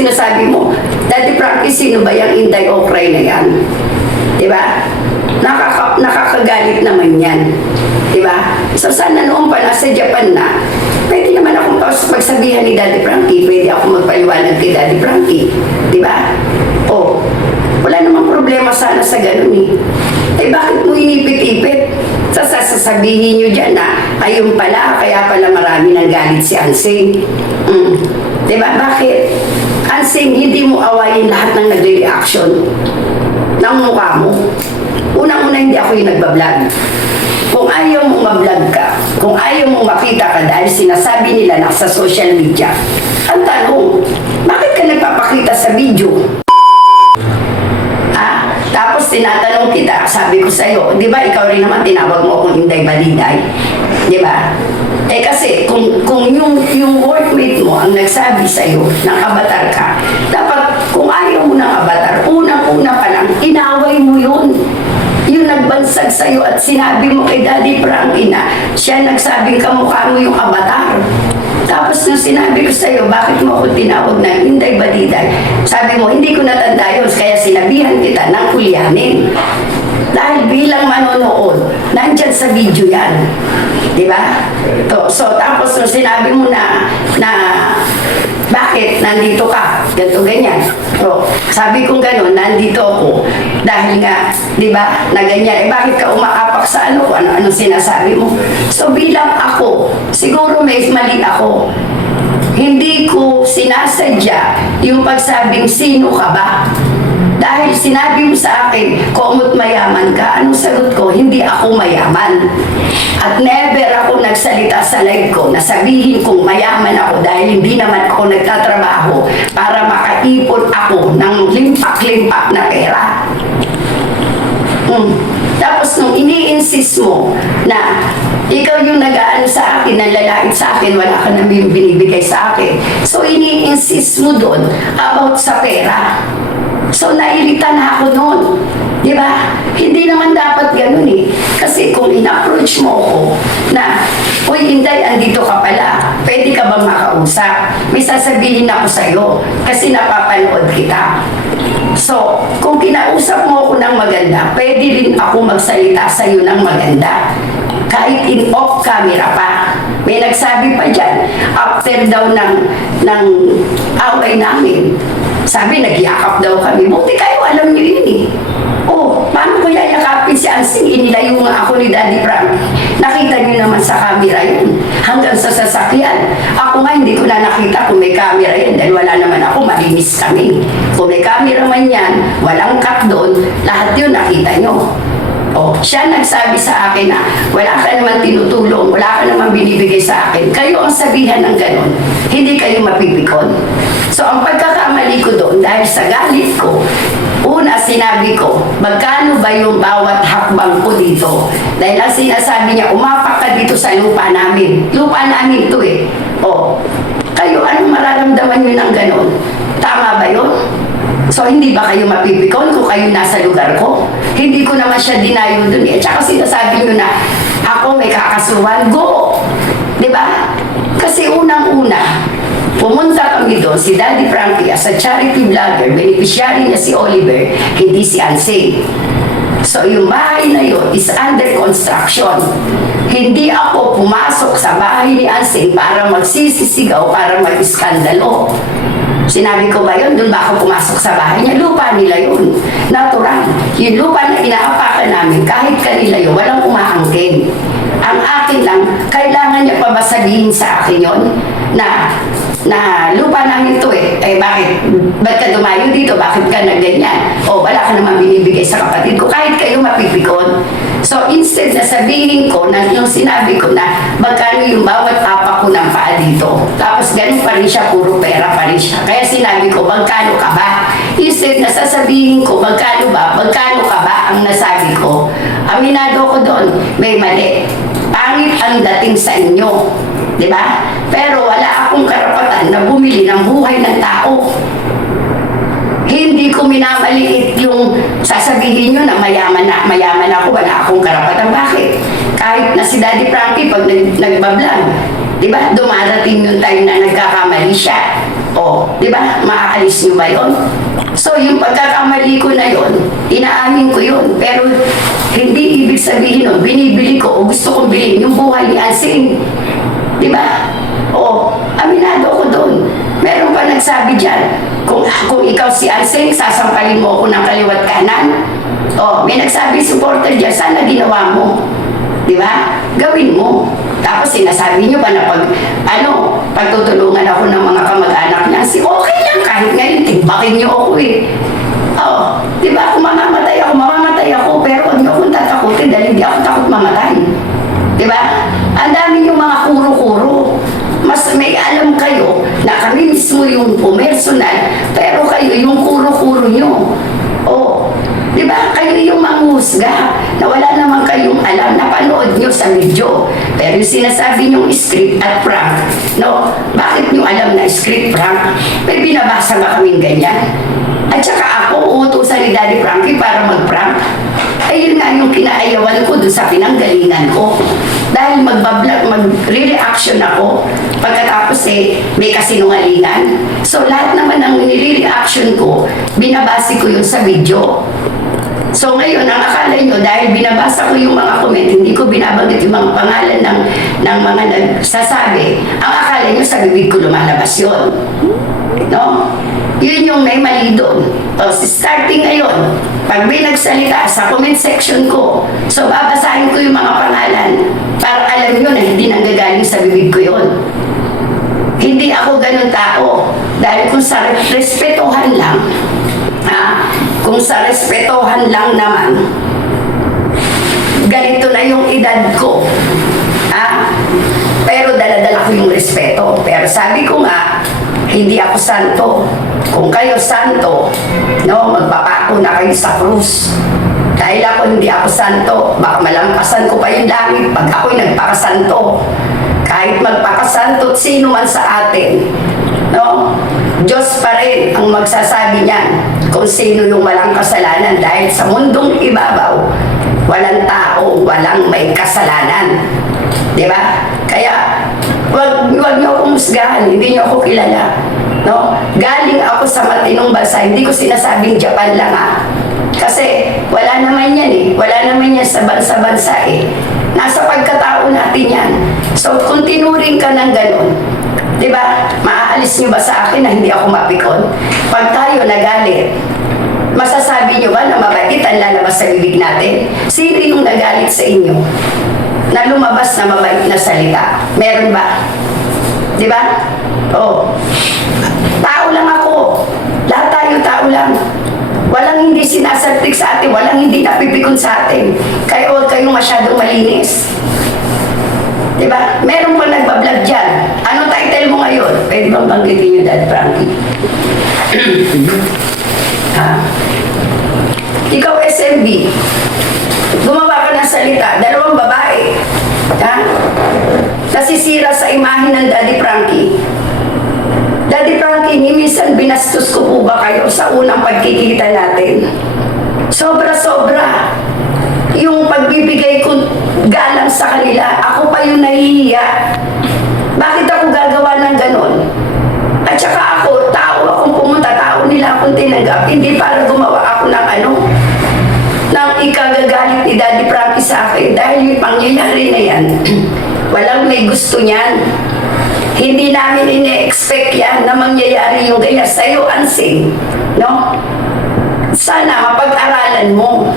sinasabi mo, Daddy Frankie, sino ba yung Inday Okray na yan? Diba? Nakakagalit naman yan. Diba? So sana noong pa nasa Japan na, pwede naman akong pagsabihan ni Daddy Frankie, pwede ako magpaliwanag kay Daddy Frankie. Diba? O, wala namang problema sana sa ganun eh. Eh bakit mo inipit-ipit? Sasabihin nyo dyan na ayun pala, kaya pala marami nang galit si Ansing. Diba? Bakit? Ansing, hindi mo awayin lahat ng nagre-reaction ng mukha mo. Unang-una, hindi ako yung nagbablog. Kung ayaw mong mablog ka, kung ayaw mong makita ka dahil sinasabi nila na sa social media, ang tanong, bakit ka nagpapakita sa video? Tapos tinatanong kita, sabi ko sa'yo, di ba ikaw rin naman tinawag mo akong Inday Baliday? Di ba? Eh kasi kung yung workmate mo ang nagsabi sa'yo ng avatar ka, dapat kung ayaw mo ng avatar, unang-una pa lang, inaway mo yun. Yung nagbansag sa'yo at sinabi mo kay Daddy Frankie na siya nagsabing kamukha mo yung avatar. Tapos nung sinabi ko sa'yo, bakit mo ako tinawag ng Inday Baliday? Sabi mo, hindi ko natanda yun, kaya sinabihan kita ng kulyanin. Dahil bilang manonood, nandyan sa video yan. Diba? So, tapos nung sinabi mo na bakit nandito ka? Ganito, ganyan. So, sabi kong gano'n, nandito ako. Dahil nga, di ba, na ganyan. Eh, bakit ka umaapak sa ano? Ano sinasabi mo? So, bilang ako, siguro may mali ako. Hindi ko sinasadya yung pagsabing sino ka ba? Dahil sinabi mo sa akin, kumot mayaman ka, anong sagot ko? Hindi ako mayaman. At never ako nagsalita sa live ko na sabihin kong mayaman ako dahil hindi naman ako nagtatrabaho para makaipon ako ng limpak-limpak na pera. Tapos nung ini-insist mo na ikaw yung nag-aano sa akin, nalalait sa akin, wala ka naman binibigay sa akin. So ini-insist mo doon about sa pera. So, nairita na ako noon. Di ba? Hindi naman dapat ganun eh. Kasi kung in-approach mo ako na, uy, Inday, andito ka pala. Pwede ka bang makausap? May sasabihin ako sa'yo kasi napapanood kita. So, kung kinausap mo ako ng maganda, pwede rin ako magsalita sa'yo ng maganda. Kahit in off camera pa. May nagsabi pa dyan, after daw ng away namin. Sabi, nagyakap daw kami. Buti kayo, alam niyo yun eh. Oh, paano ko yayakapin si Ansing? Inilayo nga ako ni Daddy Frankie. Nakita niyo naman sa camera yun. Hanggang sa sasakyan. Ako nga, hindi ko na nakita kung may camera yan. Dahil wala naman ako, malinis kami. Kung may camera man yan, walang cut doon, lahat yun nakita niyo. Oh, siya nagsabi sa akin na wala ka naman tinutulong, wala ka naman binibigay sa akin. Kayo ang sabihan ng ganon, hindi kayo mapipikon. So, ang pagkakamali ko doon, dahil sa galit ko, una, sinabi ko, magkano ba yung bawat hakbang ko dito? Dahil ang sinasabi niya, umapak ka dito sa lupa namin. Lupa namin to eh. Oh, kayo, anong mararamdaman nyo ng ganon? Tama ba yun? So, hindi ba kayo mapipikon kung kayo nasa lugar ko? Hindi ko naman siya dinayo dun eh. Tsaka sinasabi nyo na, ako may kakasuhan, go! Diba? Kasi unang-una, pumunta kami doon, si Daddy Frankie as a charity vlogger, beneficiary niya si Oliver, hindi si Ansing. So, yung bahay na yun is under construction. Hindi ako pumasok sa bahay ni Ansing para magsisisigaw, para mag-iskandalo. Sinabi ko ba yun? Doon ba ako pumasok sa bahay niya? Lupa nila yun. Natural. Yung lupa na inaapakan namin, kahit kanila yun, walang umaangkin. Ang akin lang, kailangan niya pa ba sabihin sa akin yun? Na lupa namin to eh. Eh bakit? Ba't ka dumayo dito? Bakit ka nagganyan? O wala ka naman binibigay sa kapatid ko. Kahit kayo mapipikon. So instead na sabihin ko, na yung sinabi ko na magkano yung bawat tapak ko ng paa dito. Tapos ganun pa rin siya, puro pera pa rin siya. Kaya sinabi ko, magkano ka ba? Instead na sasabihin ko, magkano ka ba ang nasabi ko. Aminado ko doon, may mali. Pangit ang dating sa inyo. Diba? Pero wala akong karapatan na bumili ng buhay ng tao. Hindi ko minamaliit yung sasabihin nyo na mayaman ako, wala akong karapatan. Bakit? Kahit na si Daddy Frankie pag nagbablog, diba? Dumarating yung time na nagkakamali siya. O, di ba? Maaalis nyo ba yun? So, yung pagkakamali ko na yun, inaamin ko yun. Pero, hindi ibig sabihin nun, binibili ko o gusto kong bilhin yung buhay ni Ansing. Di ba? O, aminado ko doon. Meron pa nagsabi dyan, kung ikaw si Ansing, sasampalin mo ako ng kaliwat kanan. O, may nagsabi supporter dyan, sana ginawa mo. Di ba? Gawin mo. Tapos sinasabi nyo ba na pagtutulungan ako ng mga kamag-anak niya, okay lang, kahit ngayon, timpakin nyo ako eh. Oo. Di ba? Kung mamamatay ako, pero huwag nyo akong tatakutin dahil hindi ako takot mamatay. Di ba? Ang dami yung mga kuro-kuro. Mas may alam kayo na kami mismo yung pumersonal, pero kayo yung kuro-kuro nyo. Oo. Di ba? Kayo yung manghusga na wala naman kayong alam na panood nyo sa video. Pero yung sinasabi nyong script at prank, no? Bakit nyo alam na script prank? May binabasa ba kaming ganyan? At saka ako, uutusan ni Daddy Frankie para mag-prank. Ayun nga yung kinaayawan ko doon sa pinanggalingan ko. Dahil mag-re-reaction ako. Pagkatapos may kasinungalingan. So lahat naman ng nire-reaction ko, binabase ko yun sa video. So ngayon, ang akala nyo, dahil binabasa ko yung mga comment, hindi ko binabanggit yung mga pangalan ng mga nagsasabi, ang akala nyo sa bibig ko lumalabas yun. No? Yun yung may mali doon. So, starting ngayon, pag may nagsalita sa comment section ko, so babasahin ko yung mga pangalan para alam nyo na hindi nanggagaling sa bibig ko yun. Hindi ako ganun tao. Dahil kung sa respetuhan lang, kung sa respetuhan lang naman, ganito na yung edad ko. Pero dala-dala ko yung respeto. Pero sabi ko nga, hindi ako santo. Kung kayo santo, no, magpapako na kayo sa krus. Dahil ako hindi ako santo, baka malampasan ko pa yung langit pag ako'y nagpakasanto. Kahit magpakasanto, sino man sa atin, no? Diyos pa rin ang magsasabi niyan kung sino yung walang kasalanan. Dahil sa mundong ibabaw, walang tao, walang may kasalanan. Di ba? Kaya, wag niyo akong musgahan, hindi niyo ako kilala. No? Galing ako sa matinong bansa, hindi ko sinasabing Japan lang Kasi wala naman yan Wala naman yan sa bansa-bansa Nasa pagkatao natin yan. So kung tinuring ka ng ganun, di ba? Maaalis niyo ba sa akin na hindi ako mapikon? Pag tayo nagalit, masasabi niyo ba na mabait ang lalabas sa bibig natin? Sino yung nagalit sa inyo na lumabas na mabait na salita? Meron ba? Di ba? Oh. Tao lang ako. Lahat tayo tao lang. Walang hindi sinasaltik sa atin, walang hindi napipikon sa atin. Kaya huwag kayong masyadong malinis. Diba? Meron pa nagbablog dyan. Ano title mo ngayon? Pwede bang banggitin nyo, Dad Frankie? Ikaw SMB. Gumawa ka ng salita. Dalawang babae. Nasisira sa imahe ng Daddy Frankie. Daddy Frankie, minsan binastos ko po ba kayo sa unang pagkikita natin? Sobra-sobra. Yung pagbibigay ko galang sa kanila, ako pa yung nahihiya. Bakit ako gagawa ng ganon? At saka ako, tao akong pumunta, tao nila akong tinanggap, hindi para gumawa ako ng ng ikagagalit ni Daddy Frankie sa akin. Dahil yung pangyayari na yan, walang may gusto niyan. Hindi namin ine-expect yan na mangyayari yung ganyan sa'yo, Ansing. No? Sana mapag-aralan mo.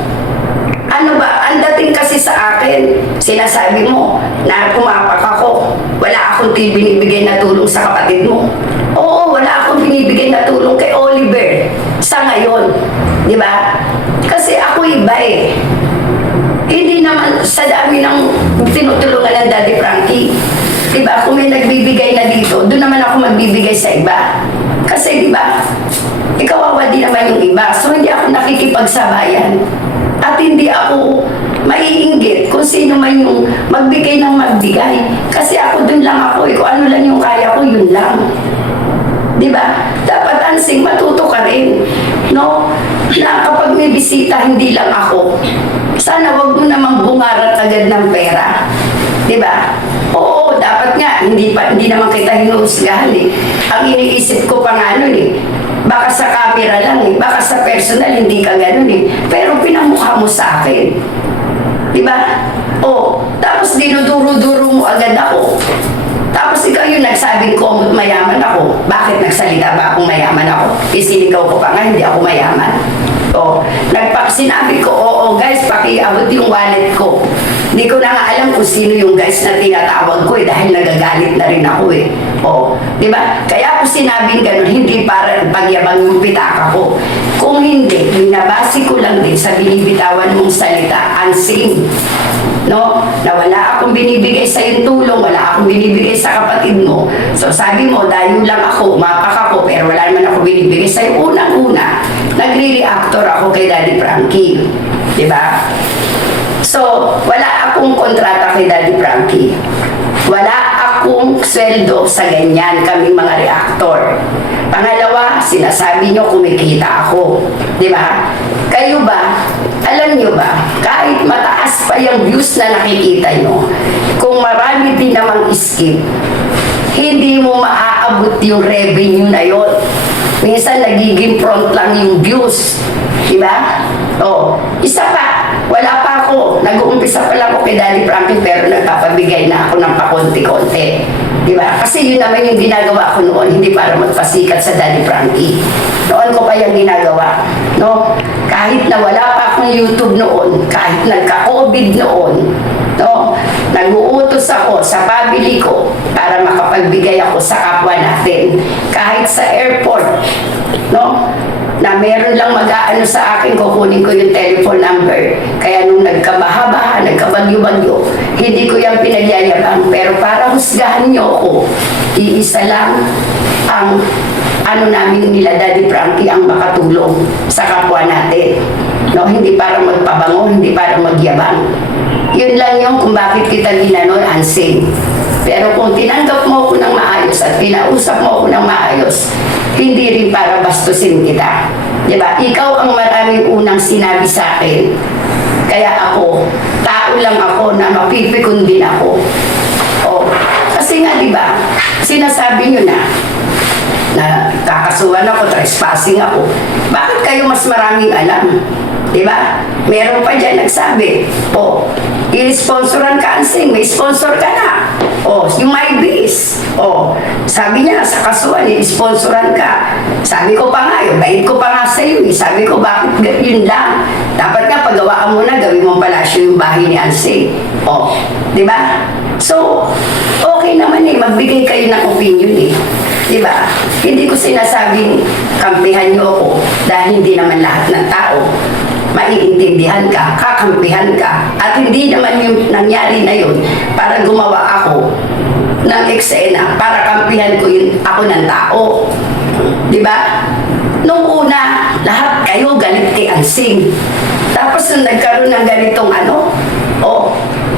Ano ba? Ang dating kasi sa akin, sinasabi mo na pumapak ako. Wala akong binibigay na tulong sa kapatid mo. Oo, wala akong binibigay na tulong kay Oliver sa ngayon. Di ba? Kasi ako iba Hindi naman sa dami ng tinutulungan ng Daddy Frankie. Diba? Kung may nagbibigay na dito, doon naman ako magbibigay sa iba. Kasi diba, ikawawa din naman yung iba. So hindi ako nakikipagsabayan. At hindi ako maiinggit kung sino man yung magbigay ng magbigay. Kasi ako doon lang ako. Kung ano lang yung kaya ko, yun lang. Diba? Dapat, Ansing, matuto ka rin. No? Na kapag may bisita, hindi lang ako. Sana wag mo namang bungarat agad ng pera. Diba? Oo, dapat Dapat nga, hindi naman kita hinuhusgahan eh. Ang iniisip ko pa nga nun eh, baka sa camera lang eh, baka sa personal hindi ka ganun eh. Pero pinamukha mo sa akin. Diba? Oh, tapos dinuduro-duro mo agad ako. Tapos ikaw yung nagsabing ko mayaman ako. Bakit nagsalita ba akong mayaman ako? Isinigaw ko pa nga, hindi ako mayaman. O, sinabi ko, oo guys, pakiabot yung wallet ko. Hindi ko na nga alam kung sino yung guys na tinatawag ko eh, dahil nagagalit na rin ako eh. O, di ba? Kaya ako sinabing ganun, hindi para pagyabang yung pitaka ko. Kung hindi, binabasi ko lang din sa binibitawan mong salita, unseen. No? Na wala akong binibigay sa yung tulong, wala akong binibigay sa kapatid mo. So sabi mo, dahil lang ako, mapak ako, pero wala naman ako binibigay sa yung unang-una. Nagre-reactor ako kay Daddy Frankie. Diba? So, wala akong kontrata kay Daddy Frankie. Wala akong sweldo sa ganyan, kaming mga reactor. Pangalawa, sinasabi nyo kumikita ako. Diba? Kayo ba, alam nyo ba, kahit mataas pa yung views na nakikita nyo, kung marami din namang skip, hindi mo maaabot yung revenue na yon. Minsan nagiging front lang yung views. Diba? O, isa pa, wala pa ako. Nag-uumpisa pa lang ako kay Daddy Frankie pero nagpapabigay na ako ng pakonti-konti. Diba? Kasi yun naman yung ginagawa ko noon, hindi para magpasikat sa Daddy Frankie. Noon ko pa yung ginagawa. No? Kahit na wala pa akong YouTube noon, kahit nagka-COVID noon, no? Nag-uutos ako sa family ko para makapagbigay ako sa kapwa natin. Kahit sa airport, no? Na meron lang mag-aano sa akin, kukunin ko yung telephone number. Kaya nung nagkabaha-baha, nagkabagyo-bagyo, hindi ko yan pinagyayabang. Pero para husgahan nyo ako, iisa lang ang ano namin nila Daddy Frankie ang makatulong sa kapwa natin. No? Hindi para magpabango, hindi para magyabang. Yun lang yung kung bakit kita ginanon, unseen. Pero kung tinanggap mo ako ng maayos at pinausap mo ako ng maayos, hindi rin para bastusin kita. Diba? Ikaw ang maraming unang sinabi sa akin. Kaya ako, tao lang ako na mapipikon din ako. O, kasi nga diba, sinasabi nyo na kakasuhan ako, trespassing ako. Bakit kayo mas maraming alam? Diba? Meron pa dyan nagsabi, i-sponsoran ka, Ansing, may sponsor ka na. Yung MyBiz. Sabi niya, sa kasuhan, i-sponsoran ka. Sabi ko pa nga, bait ko pa nga sa'yo. Sabi ko, bakit yun lang? Dapat nga, paggawaan mo na, gawin mong palasyo yung bahay ni Ansing. Diba? So, okay naman magbigay kayo ng opinion Diba? Hindi ko sinasabing kampihan niyo ako dahil hindi naman lahat ng tao maiintindihan ka, kakampihan ka, at hindi naman yung nangyari na yun para gumawa ako ng eksena, para kampihan ko ako ng tao. Diba? Nung una, lahat kayo galit kay Ansing. Tapos nung nagkaroon ng ganitong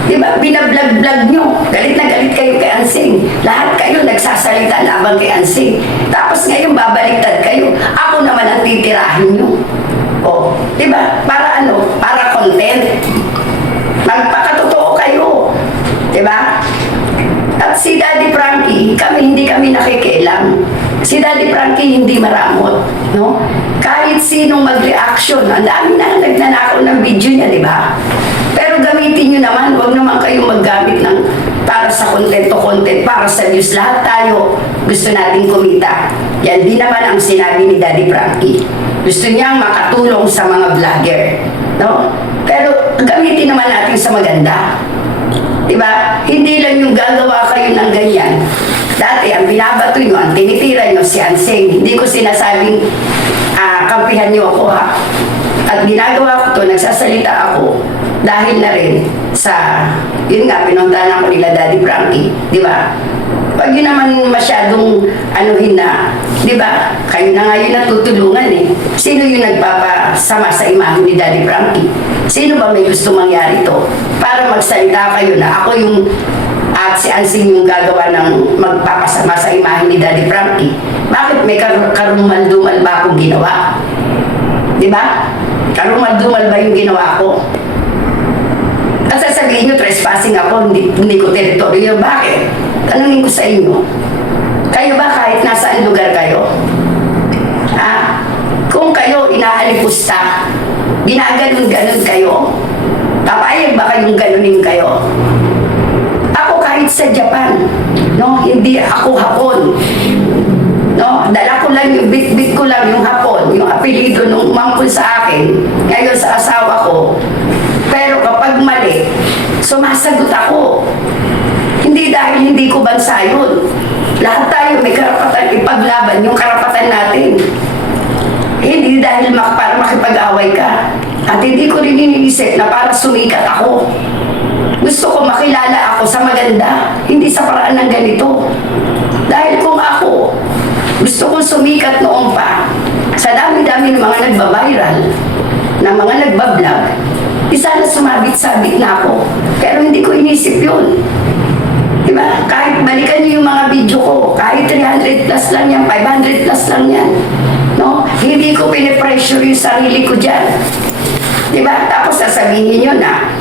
diba, binablog-blog nyo. Galit na galit kayo kay Ansing. Lahat kayo nagsasalita labang kay Ansing. Tapos ngayon babaliktad kayo. Ako naman ang titirahin nyo. Diba? Para Para content. Magpakatotoo kayo. Diba? At si Daddy Frankie, hindi kami nakikialam. Si Daddy Frankie hindi maramot. No? Kahit sinong mag-reaction, ang dami na nagnanakaw ng video niya, diba? Pero gamitin nyo naman, huwag naman kayo maggamit ng para sa content to content, para sa views. Lahat tayo gusto nating kumita. Yan din naman ang sinabi ni Daddy Frankie. Gusto niyang makatulong sa mga vlogger. No? Pero gamitin naman natin sa maganda. Diba? Hindi lang yung gagawa kayo ng ganyan. Dati, ang binabato nyo, ang tinitira nyo si Ansing. Hindi ko sinasabing kampihan nyo ako At ginagawa ko to, nagsasalita ako dahil na rin sa, yun nga, pinuntahan ako nila Daddy Frankie. Diba? Pag yun naman masyadong diba? Kayo na nga yun natutulungan Sino yung nagpapasama sa imahe ni Daddy Frankie? Sino ba may gusto mangyari to? Para magsalita kayo na ako yung at si Ansing yung gagawa ng magpapasama sa imahe ni Daddy Frankie. Bakit may karumal-dumal ba akong ginawa? Diba? Karumal-dumal ba yung ginawa ko? At sasabihin nyo, trespassing ako, hindi ko teritoryo. Bakit? Tanungin ko sa inyo, kayo ba kahit nasaan lugar kayo? Ha? Kung kayo inaalipusta, ginaganon-ganon kayo, papayag ba kayong ganunin kayo? Ako kahit sa Japan, no, hindi ako Hapon. No, dala ko lang yung bit-bit ko lang yung Hapon, yung apelido nung umangkol sa akin, ngayon sa asawa ko. Pero kapag mali, sumasagot ako. Hindi dahil hindi ko bansa yun. Lahat tayo may karapatan ipaglaban yung karapatan natin. Hindi dahil para makipag-away ka. At hindi ko rin iniisip na para sumikat ako. Gusto ko makilala ako sa maganda, hindi sa paraan ng ganito. Dahil kung ako, gusto kong sumikat noon pa, sa dami-dami ng mga nagbabiral, na mga nagbablog, isa na sumabit-sabit na ako. Pero hindi ko inisip yun. Diba? Kahit balikan niyo yung mga video ko, kahit 300 plus lang yan, 500 plus lang yan. No? Hindi ko pinipressure yung sarili ko dyan. Diba? Tapos sasabihin nyo na,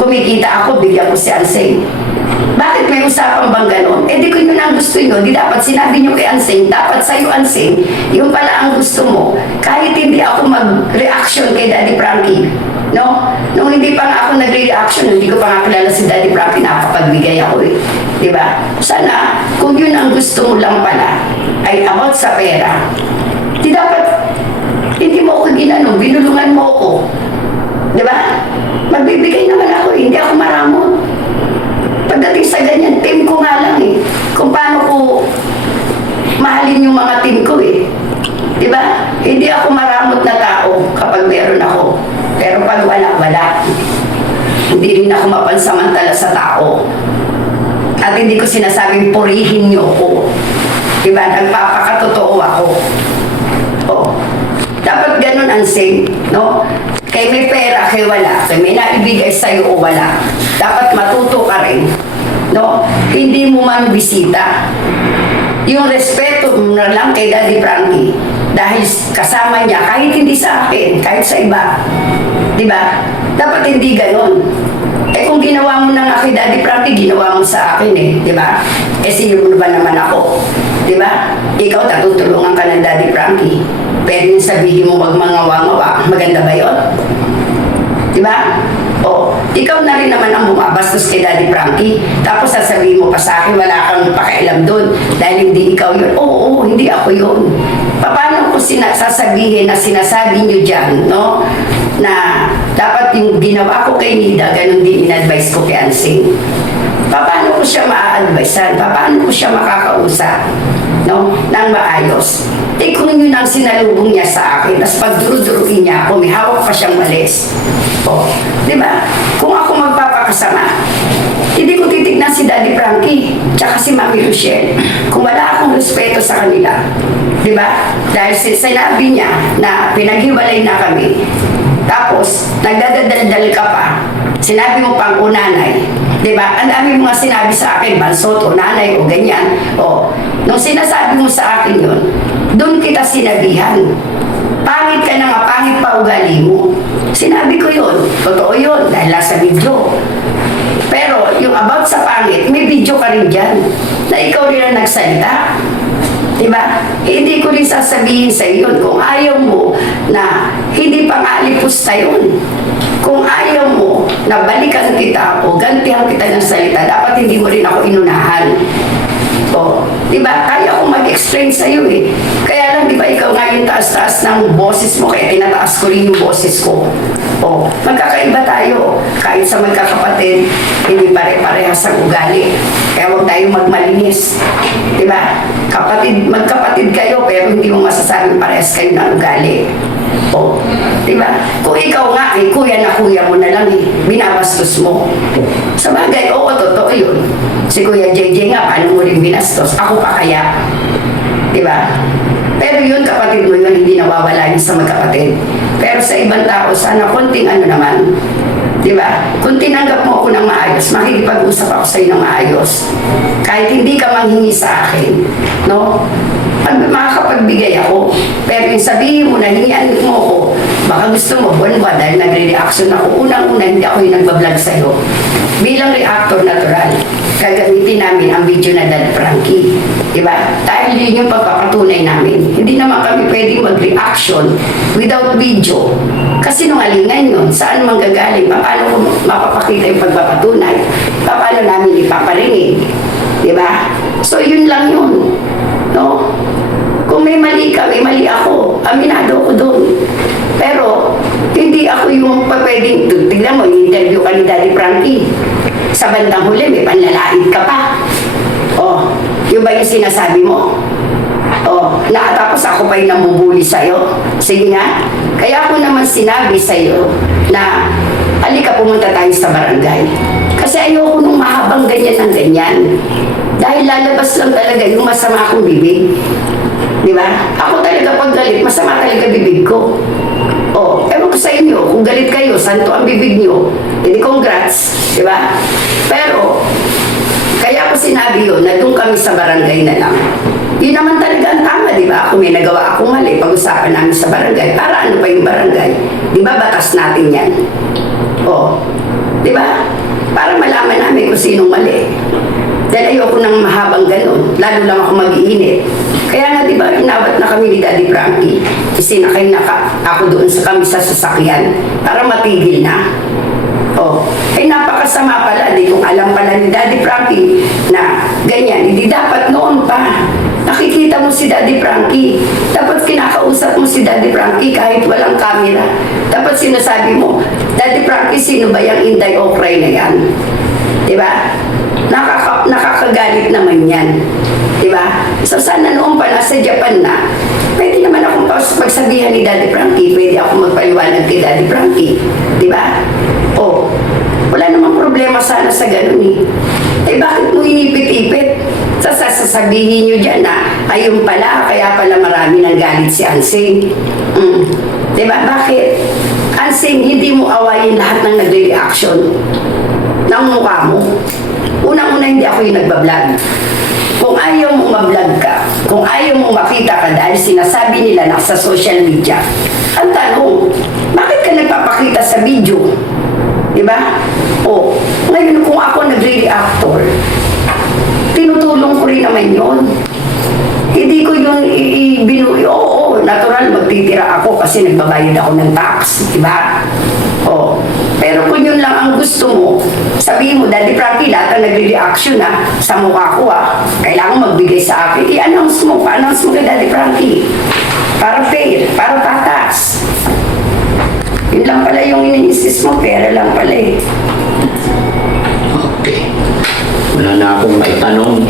kumikita ako, bigyan ko si Anseng. Bakit may usapang bang ganon? Eh di ko yun ang gusto nyo. Di dapat sinabi nyo kay Anseng, dapat sa'yo Anseng, yung pala ang gusto mo. Kahit hindi ako mag-reaction kay Daddy Frankie, no? Nung hindi pa nga ako nagre-reaction, hindi ko pa nga kilala si Daddy Frankie, nakapagbigay ako eh. Diba? Sana, kung yun ang gusto mo lang pala, ay about sa pera, di dapat, hindi mo ako ginanong, binulungan mo ako. Diba? Magbibigay naman ako eh, hindi ako maramot. Pagdating sa ganyan, team ko nga lang eh. Kung paano ko mahalin yung mga team ko eh. Diba? Hindi ako maramot na tao kapag meron ako. Pero pag wala, wala. Hindi rin ako mapansamantala sa tao. At hindi ko sinasabing purihin niyo ako. Diba? Nagpapakatotoo ako. Oh. Dapat ganun ang same, no? Kaya may pera, kaya wala. Kaya may naibigay sa'yo o wala. Dapat matuto ka rin, no? Hindi mo man bisita. Yung respeto mo na lang kay Daddy Frankie. Dahil kasama niya, kahit hindi sa akin, kahit sa iba. Diba? Dapat hindi ganun. Eh kung ginawa mo na nga kay Daddy Frankie, ginawa mo sa akin eh. Diba? Eh sino ba naman ako? Diba? Ikaw, tatutulungan ka ng Daddy Frankie. Pero yung sabihin mo wag mangawa-ngawa, maganda ba yun? Diba? O, ikaw na rin naman ang bumabastos kay Daddy Frankie. Tapos sasabihin mo pa sa akin, wala kang pakialam doon dahil hindi ikaw yun. Oo, hindi ako yun. Paano ko sasabihin na sinasabi nyo dyan, no? Na dapat yung ginawa ko kay Nida, ganun din in-advise ko kay Anseng. Paano ko siya ma-advisean? Paano ko siya makakausap? No? Nang maayos. Eh kung yun ang sinalubong niya sa akin, tapos pagduro-duruin niya ako, may hawak pa siyang malis. O, di ba? Kung ako magpapakasama, hindi ko titignan si Daddy Frankie, tsaka si Mami Rochelle, kung wala akong respeto sa kanila. Di ba? Dahil sinabi niya na pinaghiwalay na kami, tapos nagdadadaldal ka pa, sinabi mo pang unanay. Diba? Ang dami mga sinabi sa akin, bansot o nanay o ganyan. O, nung sinasabi mo sa akin yun, doon kita sinabihan. Pangit ka na nga, pangit pa ugali mo. Sinabi ko yun. Totoo yun, dahil nasa video. Pero yung about sa pangit, may video ka rin dyan. Na ikaw rin ang nagsalita. Diba? Hindi ko rin sasabihin sa yun kung ayaw mo na hindi pang alipusta yun. Kung ayaw mo na balikan kita o gantihan kita ng salita, dapat hindi mo rin ako inunahan. O, diba? Kaya akong mag-explain sa'yo eh. Kaya lang, diba, ikaw nga yung taas-taas ng boses mo, kaya tinataas ko rin yung boses ko. O, magkakaiba tayo. Kahit sa magkakapatid, hindi pare-parehas ang ugali. Kaya huwag tayong magmalinis. Diba? Magkapatid kayo, pero hindi mo masasabing parehas kayo ng ugali. O, diba? Kung ikaw nga, eh, kuya na kuya mo na lang eh, binabastos mo. Sa bagay, oo, totoo yun. Si Kuya JJ nga, paano mo rin binastos? Ako pa kaya. Diba? Pero yun, kapatid mo yun, hindi nawawala yun sa magkapatid. Pero sa ibang tao, sana konting ano naman. Diba? Kung tinanggap mo ako ng maayos, makikipag-usap ako sa iyo ng maayos. Kahit hindi ka manghingi sa akin. No? Makakapagbigay ako. Pero yung sabihin mo na hingian mo ako, baka gusto mo, buwan dahil nagre-reaction ako. Unang-una, hindi ako yung nagbablog sa'yo. Bilang reactor natural, gagamitin namin ang video na Dad Frankie. Diba? Dahil yun yung pagpapatunay namin. Hindi naman kami pwedeng mag-reaction without video. Kasi nungalingan yun. Saan manggagaling? Paano ko mapapakita yung pagpapatunay? Paano namin ipaparinig? Diba? So yun lang yun. No? Kung may mali ka, may mali ako. Aminado ko doon. Pero, hindi ako yung pwedeng, tignan mo, interview ka ni Daddy Frankie. Sa bandang huli, may panlalait ka pa. Oh, yun ba yung sinasabi mo? Oh, nakatapos ako pa yung namubuli sa'yo. Sige nga. Kaya ako naman sinabi sa'yo na, halika pumunta tayo sa barangay. Kasi ayoko nung mahabang ganyan ng ganyan. Dahil lalabas lang talaga yung masama akong bibig. Di ba? Ako talaga pag galit, masama talaga bibig ko. Oh, ewan ko sa inyo, kung galit kayo, santo ang bibig nyo. Hindi congrats, di ba? Pero, kaya ako sinabi yun, na doon kami sa barangay na lang. Yun naman talaga ang tama, di ba? Kung may nagawa akong mali, pag-usapan namin sa barangay. Para ano pa yung barangay? Di ba batas natin yan? Oh, di ba? Para malaman namin kung sinong mali. Dahil ayoko nang mahabang ganun. Lalo lang ako mag-iinit. Kaya nga, di ba, inawat na kami ni Daddy Frankie. Sinakay na ako doon sa kami sa sasakyan para matigil na. Oh, ay napakasama pala. Di kung alam pala ni Daddy Frankie na ganyan. Hindi dapat noon pa. Nakikita mo si Daddy Frankie. Dapat kinakausap mo si Daddy Frankie kahit walang camera. Dapat sinasabi mo, Daddy Frankie, sino ba yung Inday Okray na yan? Di ba? Nakakagalit naman yan. Diba? So sana noon pa nasa Japan na, pwede naman akong pagsabihan ni Daddy Frankie, pwede ako magpaliwanag kay Daddy Frankie. Diba? Oh, wala namang problema sana sa ganun eh. Eh bakit mo inipit-ipit? Sasabihin nyo dyan na, ayun pala, kaya pala marami nang galit si Ansing. Diba? Bakit? Ansing, hindi mo awayin lahat ng nagre-reaction ng mukha mo. Unang-una, hindi ako yung nagbablog. Kung ayaw mong mag-vlog ka, kung ayaw mong makita ka dahil sinasabi nila na sa social media, ang tanong, bakit ka nagpapakita sa video? Diba? O, ngayon kung ako nagre-reactor, tinutulong ko rin naman yun. Hindi ko yun binuhi. Oo, natural, magtitira ako kasi nagbabayad ako ng tax. Diba? O, pero kung yun lang ang gusto mo, sabihin mo, Daddy Frankie, lahat ang nagre-reaction sa mukha ko kailangan magbigay sa akin. I-announce mo kay Daddy Frankie. Para fair, para patas. Yun lang pala yung iniinsist mo, pera lang pala eh. Okay. Wala na akong maitanong.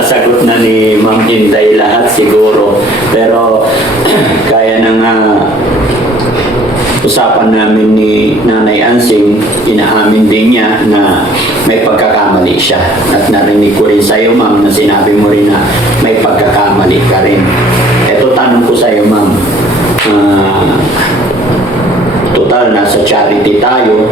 Sagot na ni Ma'am Inday lahat siguro. Pero kaya na nga usapan namin ni Nanay Ansing, inaamin din niya na may pagkakamali siya. At narinig ko rin sa iyo, Ma'am, na sinabi mo rin na may pagkakamali ka rin. Ito, tanong ko sa iyo, Ma'am. Total, nasa charity tayo.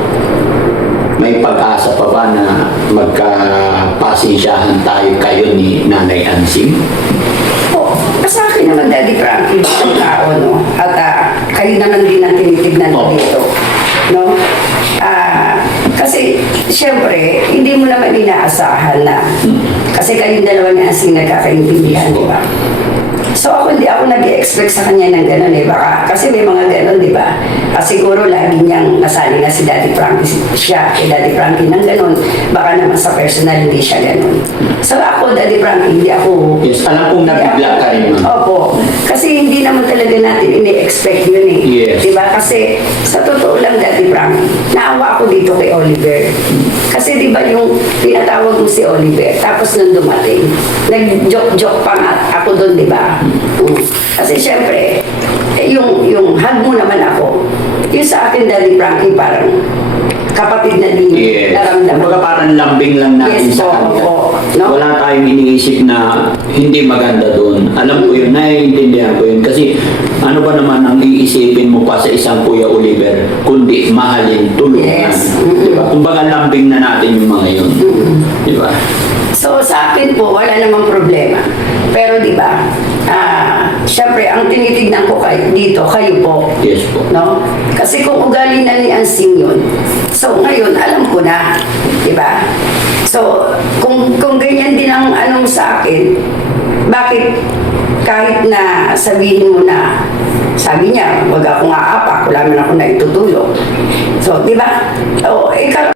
May pag-asa pa ba na magkapasensyahan tayo kayo ni Nanay Ansing? Sa akin naman, Daddy Frankie, isang tao, no? At kayo naman din ang tinitignan dito, no? Kasi, siyempre, hindi mo naman inaasahan na, kasi kayong dalawa ni Ansing nagkakaintindihan, di ba? So ako hindi ako nag-expect sa kanya ng gano'n eh. Baka, kasi may mga gano'n, di ba? Siguro lagi niyang nasali na si Daddy Frankie siya, kay Daddy Frankie ng gano'n. Baka naman sa personal hindi siya gano'n. So ako, Daddy Frankie, hindi ako... Yes, alam kong nabigla ka rin, Ma'am. Opo. Kasi hindi naman talaga natin ini-expect yun eh. Yes. Di ba? Kasi sa totoo lang, Daddy Frankie, naawa ako dito kay Oliver. Kasi di ba yung pinatawag mo si Oliver, tapos nung dumating, nag-joke-joke pa nga ako doon, di ba? Kasi syempre, yung hug mo naman ako, yung sa akin, Daddy Frankie, parang kapatid na din naramdaman. Kumbaga parang lambing lang natin sa kanya. No? Wala tayong iniisip na hindi maganda doon. Alam ko yun, naiintindihan ko yun. Kasi ano ba naman ang iisipin mo pa sa isang Kuya Oliver, kundi mahalin, tulungan. Yes. Diba? Kumbaga lambing na natin yung mga yun. Diba? So sa akin po, wala namang problema. Pero di ba, syempre, ang tinitignan ko dito, kayo po. Yes po. No? Kasi kung ugali na ni Ansing yun, so ngayon, alam ko na. Diba? So, kung ganyan din ang anong sa akin, bakit kahit na sabihin mo na, sabi niya, wag akong aapak, wala man ako na itutulong. So, di ba? O, ikaw,